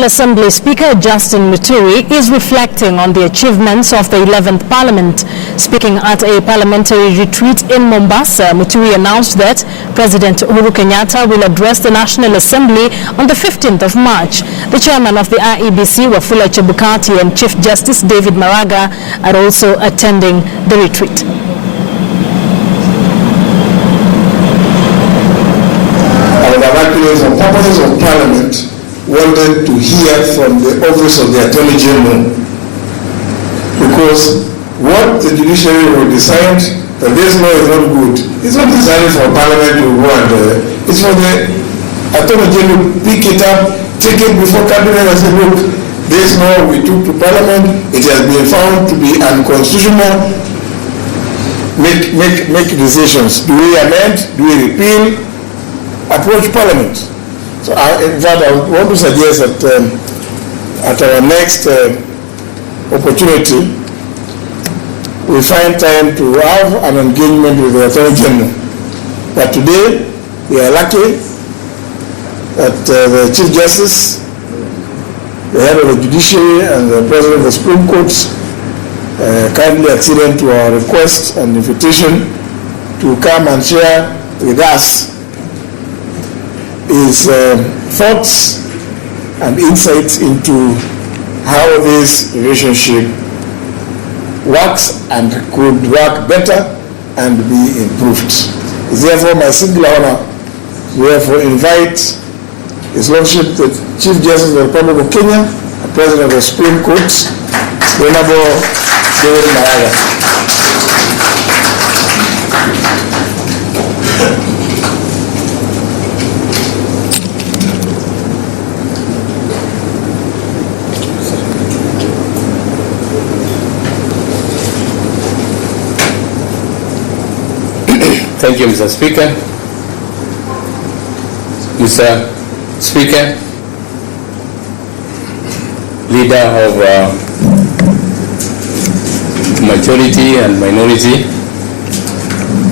Assembly Speaker Justin Muturi is reflecting on the achievements of the 11th Parliament. Speaking at a parliamentary retreat in Mombasa, Muturi announced that President Uhuru Kenyatta will address the National Assembly on the 15th of March. The chairman of the IEBC, Wafula Chebukati, and Chief Justice David Maraga are also attending the retreat. For purposes of Parliament, wanted to hear from the office of the Attorney General, because what the judiciary will decide that this law is not good, it's not decided for Parliament to go and it's for the Attorney General to pick it up, take it before Cabinet and say, look, this law we took to Parliament, it has been found to be unconstitutional, make decisions. Do we amend? Do we repeal? Approach Parliament. So in fact, I want to suggest that at our next opportunity, we find time to have an engagement with the Attorney General. But today, we are lucky that the Chief Justice, the head of the Judiciary, and the President of the Supreme Court kindly acceded to our request and invitation to come and share with us his thoughts and insights into how this relationship works and could work better and be improved. It's therefore my singular honor to therefore invite His Lordship, the Chief Justice of the Republic of Kenya, the President of the Supreme Court, the Honorable David Maraga. Thank you, Mr. Speaker. Mr. Speaker, leader of majority and minority,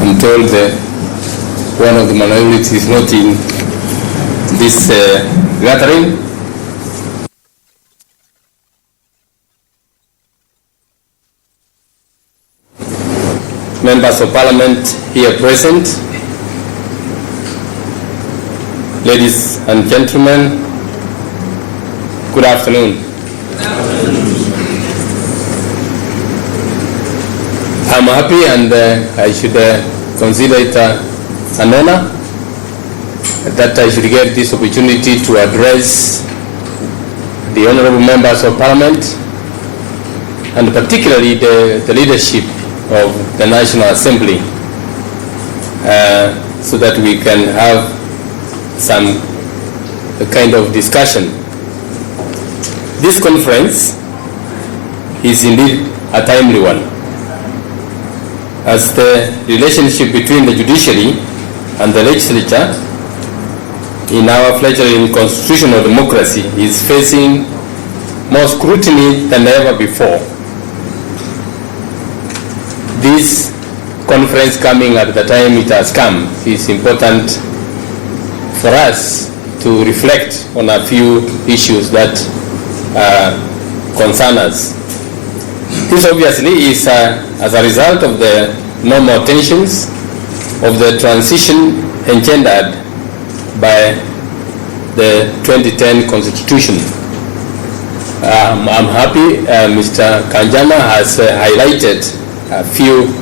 I'm told that one of the minorities is not in this gathering. Members of Parliament here present, ladies and gentlemen, good afternoon. I'm happy and I should consider it an honor that I should get this opportunity to address the honorable members of Parliament and particularly the leadership of the National Assembly so that we can have some kind of discussion. This conference is indeed a timely one, as the relationship between the judiciary and the legislature in our fledgling constitutional democracy is facing more scrutiny than ever before. This conference coming at the time it has come is important for us to reflect on a few issues that concern us. This obviously is as a result of the normal tensions of the transition engendered by the 2010 Constitution. I'm happy Mr. Kanjama has highlighted a few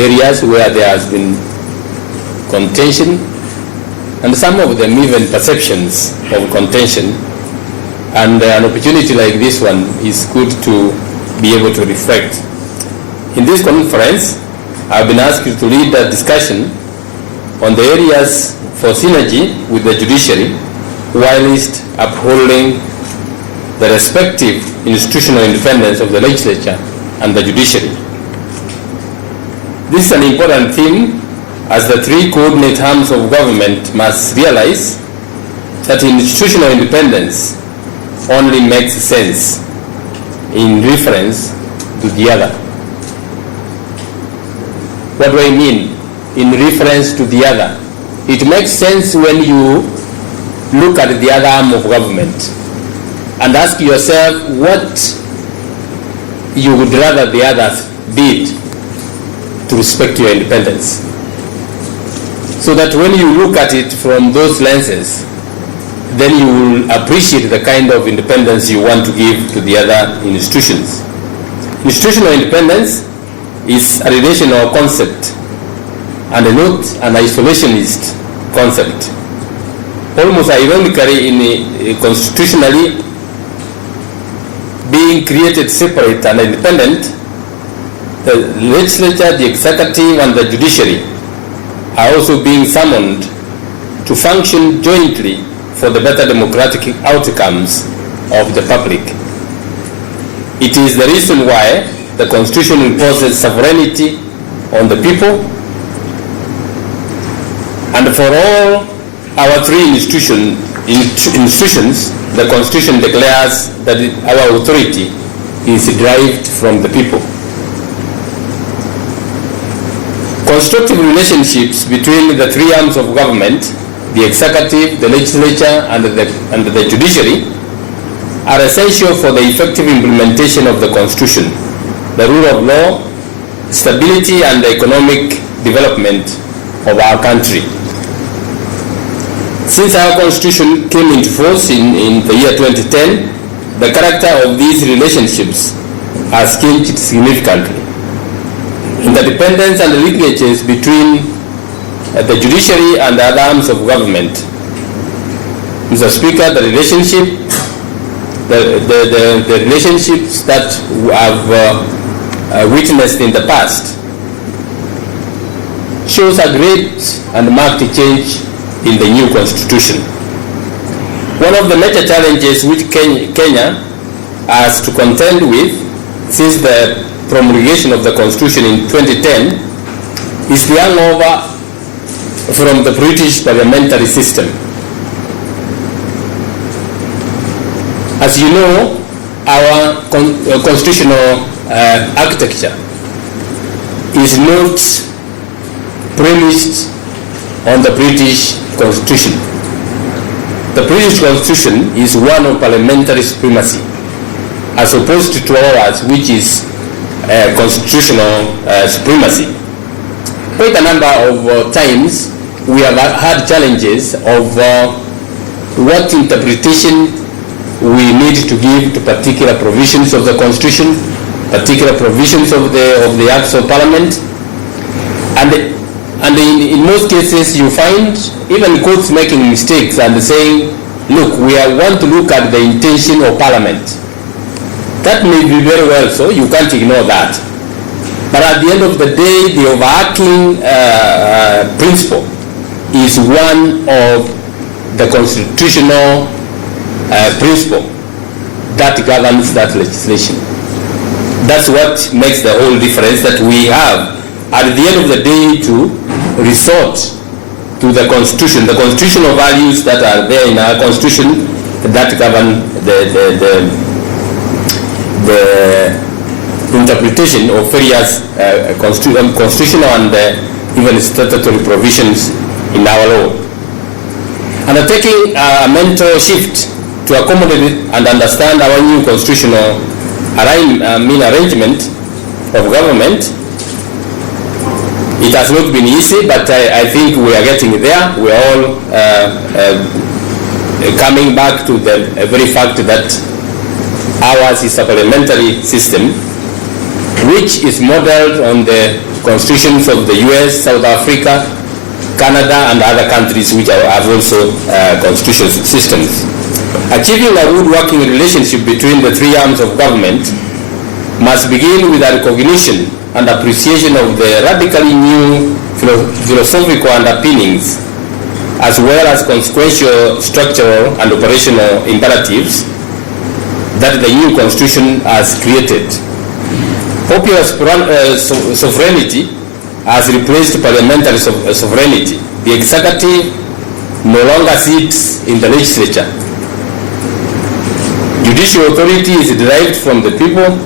areas where there has been contention and some of them even perceptions of contention, and an opportunity like this one is good to be able to reflect. In this conference, I've been asked to lead a discussion on the areas for synergy with the judiciary whilst upholding the respective institutional independence of the legislature and the judiciary. This is an important theme, as the three coordinate arms of government must realize that institutional independence only makes sense in reference to the other. What do I mean in reference to the other? It makes sense when you look at the other arm of government. and ask yourself what you would rather the others did to respect your independence. So that when you look at it from those lenses, then you will appreciate the kind of independence you want to give to the other institutions. Institutional independence is a relational concept and not an isolationist concept. Almost ironically, in constitutionally being created separate and independent, the legislature, the executive, and the judiciary are also being summoned to function jointly for the better democratic outcomes of the public. It is the reason why the Constitution imposes sovereignty on the people, and for all our three institutions, the Constitution declares that our authority is derived from the people. Constructive relationships between the three arms of government, the executive, the legislature, and the judiciary, are essential for the effective implementation of the Constitution, the rule of law, stability, and the economic development of our country. Since our Constitution came into force in the year 2010, the character of these relationships has changed significantly. Interdependence and linkages between the judiciary and the other arms of government. Mr. Speaker, the relationships that we have witnessed in the past shows a great and marked change in the new Constitution. One of the major challenges which Kenya has to contend with since the promulgation of the Constitution in 2010 is the hangover from the British parliamentary system. As you know, our constitutional architecture is not premised on the British Constitution. The British Constitution is one of parliamentary supremacy, as opposed to ours, which is constitutional supremacy. Quite a number of times we have had challenges of what interpretation we need to give to particular provisions of the Constitution, particular provisions of the Acts of Parliament, and in most cases you find even courts making mistakes and saying, look, we want to look at the intention of Parliament. That may be very well so, you can't ignore that. But at the end of the day, the overarching principle is one of the constitutional principle that governs that legislation. That's what makes the whole difference, that we have at the end of the day to resort to the Constitution, the constitutional values that are there in our Constitution that govern the interpretation of various constitutional and even statutory provisions in our law. Undertaking a mental shift to accommodate and understand our new constitutional arrangement of government, it has not been easy, but I think we are getting there. We are all coming back to the very fact that ours is a parliamentary system which is modeled on the constitutions of the US, South Africa, Canada, and other countries which have also constitutional systems. Achieving a good working relationship between the three arms of government must begin with a recognition and appreciation of the radically new philosophical underpinnings, as well as consequential structural and operational imperatives that the new Constitution has created. Popular sovereignty has replaced parliamentary sovereignty. The executive no longer sits in the legislature. Judicial authority is derived from the people,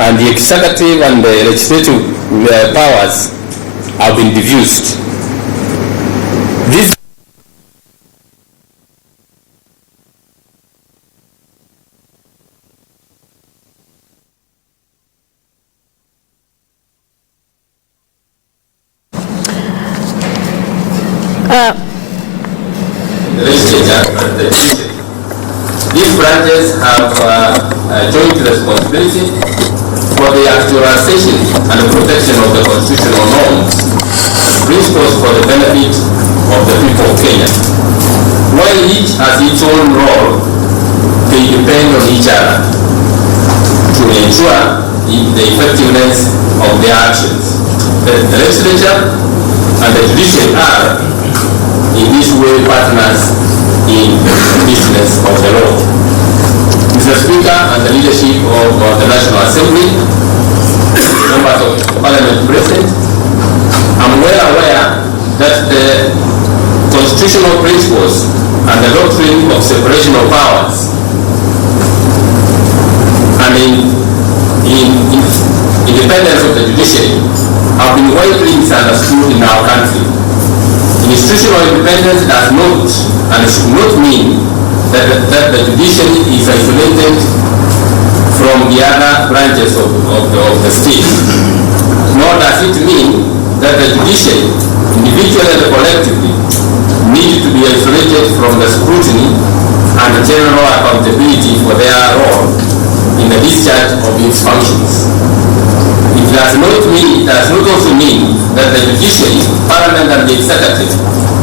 and the executive and the legislative powers have been diffused. This The legislature and the judiciary. These branches have a joint responsibility for the actualization and the protection of the constitutional norms and principles for the benefit of the people of Kenya. While each has its own role, they depend on each other to ensure the effectiveness of their actions. The legislature and the judiciary are, in this way, partners in the business of the law. Mr. Speaker, and the leadership of the National Assembly, members of Parliament present, I'm well aware that the constitutional principles and the doctrine of separation of powers and independence of the judiciary have been widely misunderstood in our country. Institutional independence does not and should not mean that the judiciary is isolated from the other branches of the state. Nor does it mean that the judiciary, individually and collectively, need to be isolated from the scrutiny and general accountability for their role in the discharge of its functions. It does not also mean that the judiciary, parliament and the executive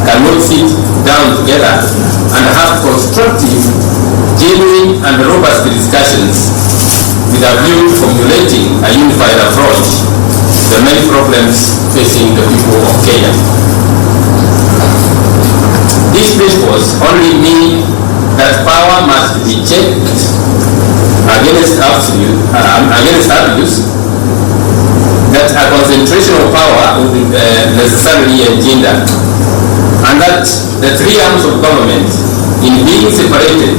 cannot sit down together and have constructive, genuine and robust discussions with a view to formulating a unified approach to the many problems facing the people of Kenya. These principles only mean that power must be checked against abuse, that a concentration of power would necessarily engender, and that the three arms of government, in being separated,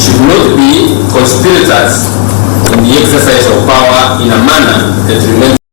should not be conspirators in the exercise of power in a manner that remains